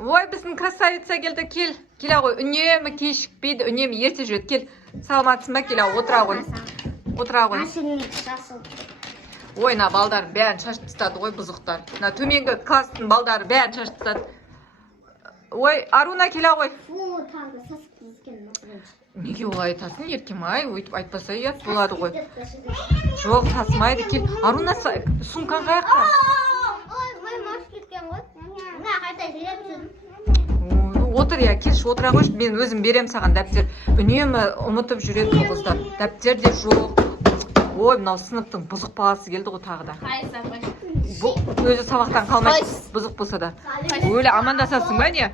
Ой, біздің красавица келді, кел. Кел ағой, үнемі кешікпейді, үнемі ерте жүреді. Кел, саламатсың ба? Кел ағой, отыра ғой. Отыра ғой. Ой, на балдарын бәрін шашып тастады, ой, бұзықтар. На төменгі класстың балдары бәрін шашып тастады. Ой, Аруна кел ағой. Неге олай айтасың, Еркем-ай, өйтіп айтпаса ұят болады ғой. Жоқ, тасымайды, кел. Аруна, сумкаң қаяқта? Отыр я, келші, отыра қойшы, мен өзім берем саған дәптер. Үнемі ұмытып жүреді қыздар. Дәптер де жоқ. Ой, мынау сыныптың бұзық баласы келді ғой тағы да. Өзі сабақтан қалмайды, бұзық болса да. Өлі амандасасың ба не?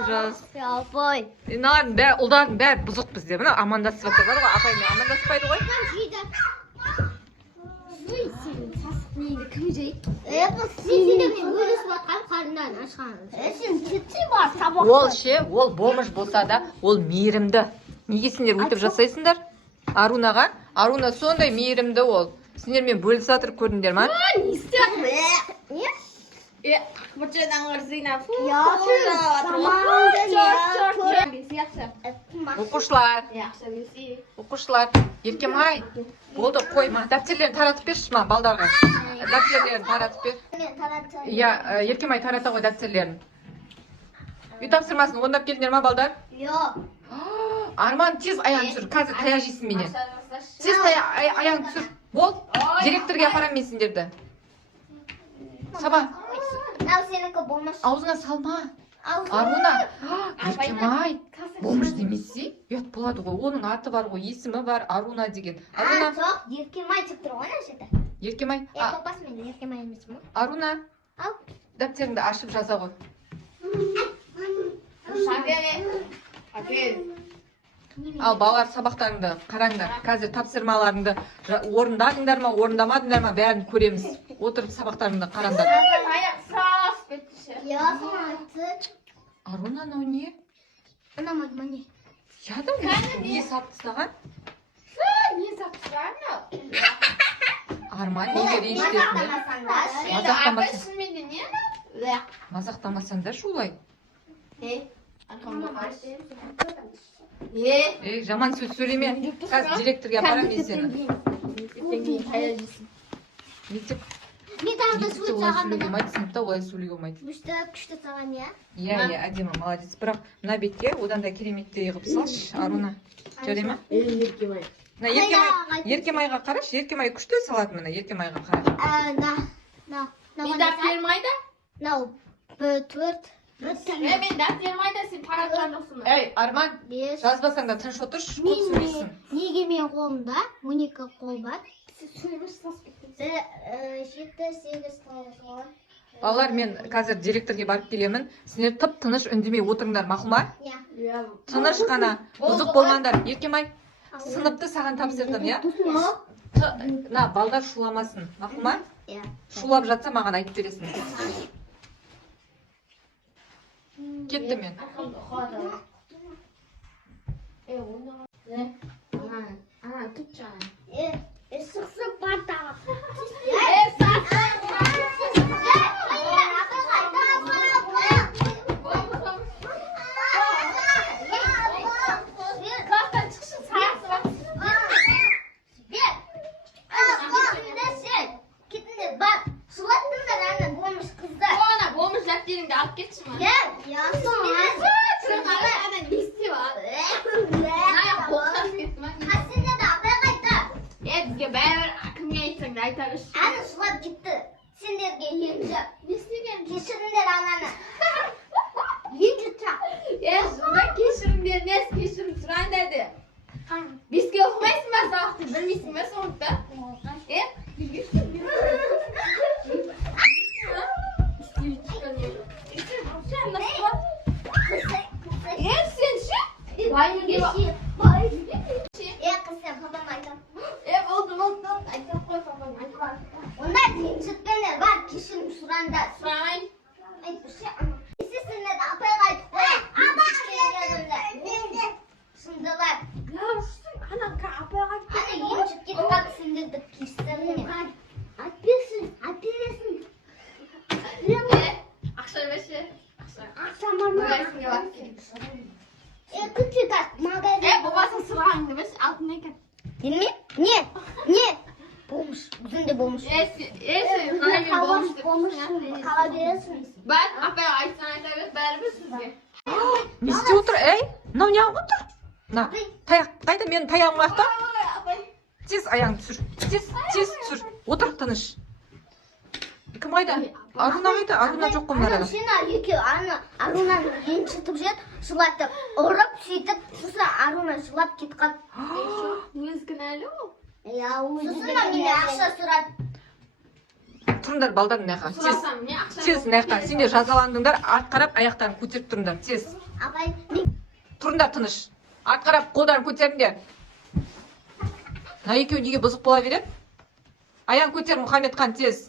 Ужас. Ұлдардың бәрі бұзық бізде. Мына амандасып жатыр бар ғой, апаймен амандаспайды ғой. Ол ше, ол бомыш болса да, ол мейірімді. Неге сендер өтіп жасайсыңдар? Арунаға? Аруна сондай мейірімді ол. Сендермен бөлісіп жатыр көрдіңдер ма? Оқушылар, Еркем-ай, болды қойма. Дәптерлерін таратып берші ма балдарға? Дәптерлерін таратып бер. Еркем-ай тарата ғой дәптерлерін. Үй тапсырмасын ондап келдіңдер ма балдар? Арман, тез аяң түсір, қазір тая жейсің менен. Тез аяң түсір. Бол, директорге апарам мен сендерді. Саба. Аузыңа салма. Аруна, Еркем-ай, бомыш демесе, ұят болады ғой. Оның аты бар ғой, есімі бар, Аруна деген. Аруна. Жоқ, Еркем-ай тек тұр ғой нәрседі. Еркем-ай. Папасы мен Еркем-ай емес ма? Аруна. Дәптеріңді ашып жаза ғой. Ал балалар сабақтарыңды қараңдар. Қазір тапсырмаларыңды орындадыңдар ма, орындамадыңдар ма, бәрін көреміз. Отырып сабақтарыңды қараңдар. Аруна, анау не? Ұнамады ма не? Яда не сап тастаған? Не сап Арман, неге ренжітесіңдер? Мазақтамасаңдар шулай. Жаман сөз сөйлеме. Қазір директорге апарам мен сені. Мектеп сөйлеуге сыныпта олай сөйлеуге болмайды. Күшті саған, я? Иә, әдемі, молодец. Бірақ мына бетке одан да кереметтей қылып салшы, Аруна. Жарай ма? Еркем-айға қараш, Еркем-ай күшті салады мына, Еркем-айға қара. Мен дәптермайды? Нау, төрт. Мен дәптермайды, сен таратқан жоқсың. Әй, Арман, жазбасаң да тыныш отыршы, көп сөйлейсің. Неге мен қолымда 12 қол бар? Балалар, мен қазір директорге барып келемін. Сендер тып тыныш үндемей отырыңдар, мақұл ма? Тыныш қана, бұзық болмаңдар. Еркем-ай, сыныпты саған тапсырдым, я? На, балдар шуламасын, мақұл ма? Шулап жатса маған айтып бересің. Кетті мен. Sıksın bardağı. Anne sulap gitti. Sinirge yiyince. Keşirimler ananı. Yiyince tak. Şundan keşirimler nes keşirim sıran dedi. Bizge okumaysın ben zaten. Bilmişsin ben soğukta. Sen nasıl Burasına bak. Küçük at. Magazin. Babası sırağın demiş. Altına kat. Bilmem. Niye? Niye? Bulmuş. Bizim de bulmuş. Esi. Kalbim Bulmuş. Kalabilirsiniz. Ben apaya aytsan aytabilir. Bәрібір sizге. Не істеп отыр ей мынау не қылып отыр мына таяқ қайда менің таяғым қаяқта тез аяғыңды түсір тез түсір отыр тыныш кім қайда аруна қайда аруна жоқ қой мына арада Сен екеуі арунаны еншітіп жүреді, жылатып, ұрып, сөйтіп, сосын аруна жылап кетіп қалды. Өз кінәлі ол. Иә, сосын менен ақша сұрады. тұрыңдар балдар мына жаққа тез Сұрасам не ақша тез мына жаққа сендер жазаландыңдар артқа қарап аяқтарын көтеріп тұрыңдар тез Апай, тұрыңдар тыныш артқа қарап қолдарын көтеріңдер мына екеуі неге бұзық бола береді аяғын көтер мұхамедхан тез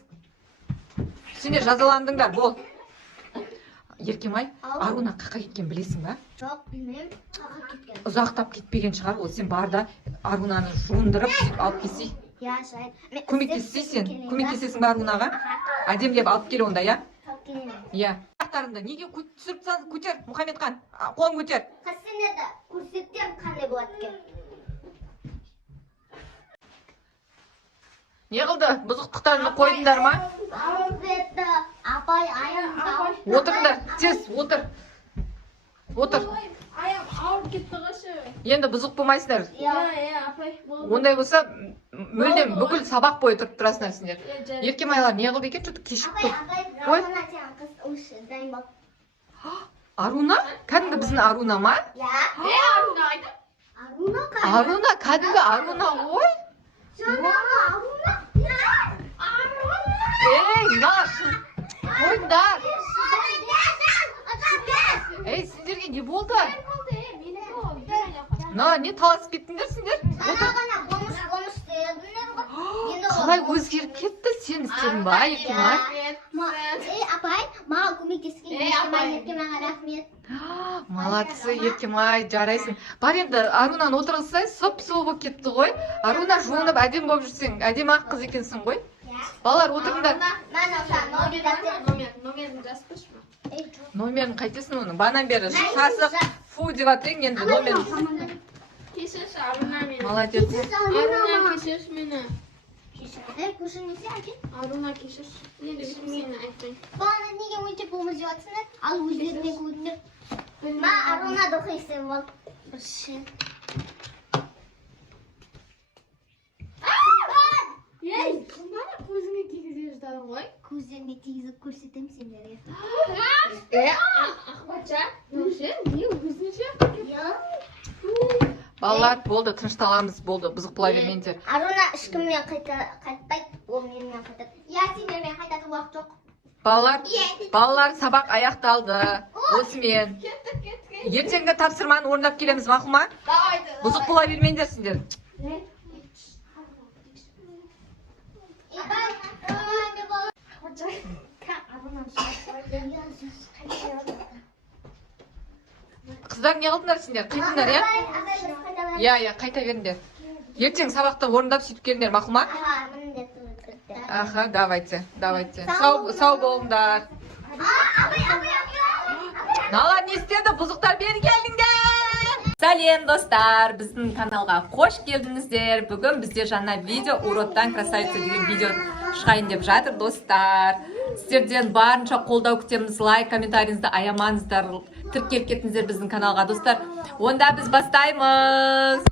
сендер жазаландыңдар бол еркемай аруна қаққа кеткенін білесің ба жоқ, білмеймін, қаға кеткен. ұзақтап кетпеген шығар ол сен бар да арунаны жуындырып сөйтіп алып келсей Иә, шайын. көмектессей көмектесесің ба арунаға әдемілеп алып кел онда иә иә аяқтарыңды неге түсіріп тастадың көтер мұхамедхан қолын көтер Қасенеді, көрсетем қандай болады екен. не қылды бұзықтықтарыңды қойдыңдар ма Албетті, апай, аяғым отырыңдар тез отыр Ayağım ağır gitti qaşı. енді бұзық болмайсыңдар Apay. ондай болса мүлдем бүкіл сабақ бойы тұрып тұрасыңдар сендер еркемайлар не қылды екен что-то кешігіп Апай, тұр апай, Ой. Рахмана сен қыз ұшы, дайын бол. аруна кәдімгі біздің аруна ма Иә, Aruna aydı. аруна қай? аруна кәдімгі аруна ғой Жаңағы аруна? ей мына қойыңдар ей сендерге не болды мына не таласып кеттіңдер сендер Жаңағына бонус дедіңдер ғой. Енді ол- қалай өзгеріп кетті сен істедің ба еркемай апай, маған көмектескен еркемайға рахмет. молодцы еркемай жарайсың бар енді арунаны отырғызсай сұп сұлу болып кетті ғой аруна жуынып әдемі болып жүрсең әдемі ақ қыз екенсің ғой балалар отырыңдар Мен осыған номер дәптер. Номерін жазбыш ма? номерін қайтесің оның бағанадан бері сасық фу деп жатырсың енді номерін Кешірші Аруна мені. молодец Аруна кешірші мені. Көшірмесе әке. Аруна кешірші. Не деп сені айтпайын. Бана неге өйтіп болмыз деп жатсыңдар? Ал өздеріне көрдіңдер. Ма Арунады оқисың бол. Ей, қымбана көзіңе тигізер жадың ғой. Көздеріне тигізіп көрсетемін сендерге. Ақбатша, нөше, не өзінше? балалар болды тынышталамыз болды бұзық бола бермеңдер Аруна ешкіммен қайтпайды. Ол менімен қайтады. Иә, сендермен қайтатын уақыт жоқ. балалар сабақ аяқталды осымен Кеттік. ертеңгі тапсырманы орындап келеміз мақұл ма Давайды. бұзық бола бермеңдер сендер қыздар не қылдыңдар сендер қайтыңдар иә иә қайта беріңдер ертең сабақты орындап сөйтіп келіңдер мақұл ма аха давайте сау болыңдар мыналар не істеді бұзықтар бері келдіңдер сәлем достар біздің каналға қош келдіңіздер бүгін бізде жаңа видео уродтан красавица деген видео шығайын деп жатыр достар сіздерден барынша қолдау күтеміз лайк комментарийіңізді аямаңыздар тіркеліп кетіңіздер біздің каналға достар онда біз бастаймыз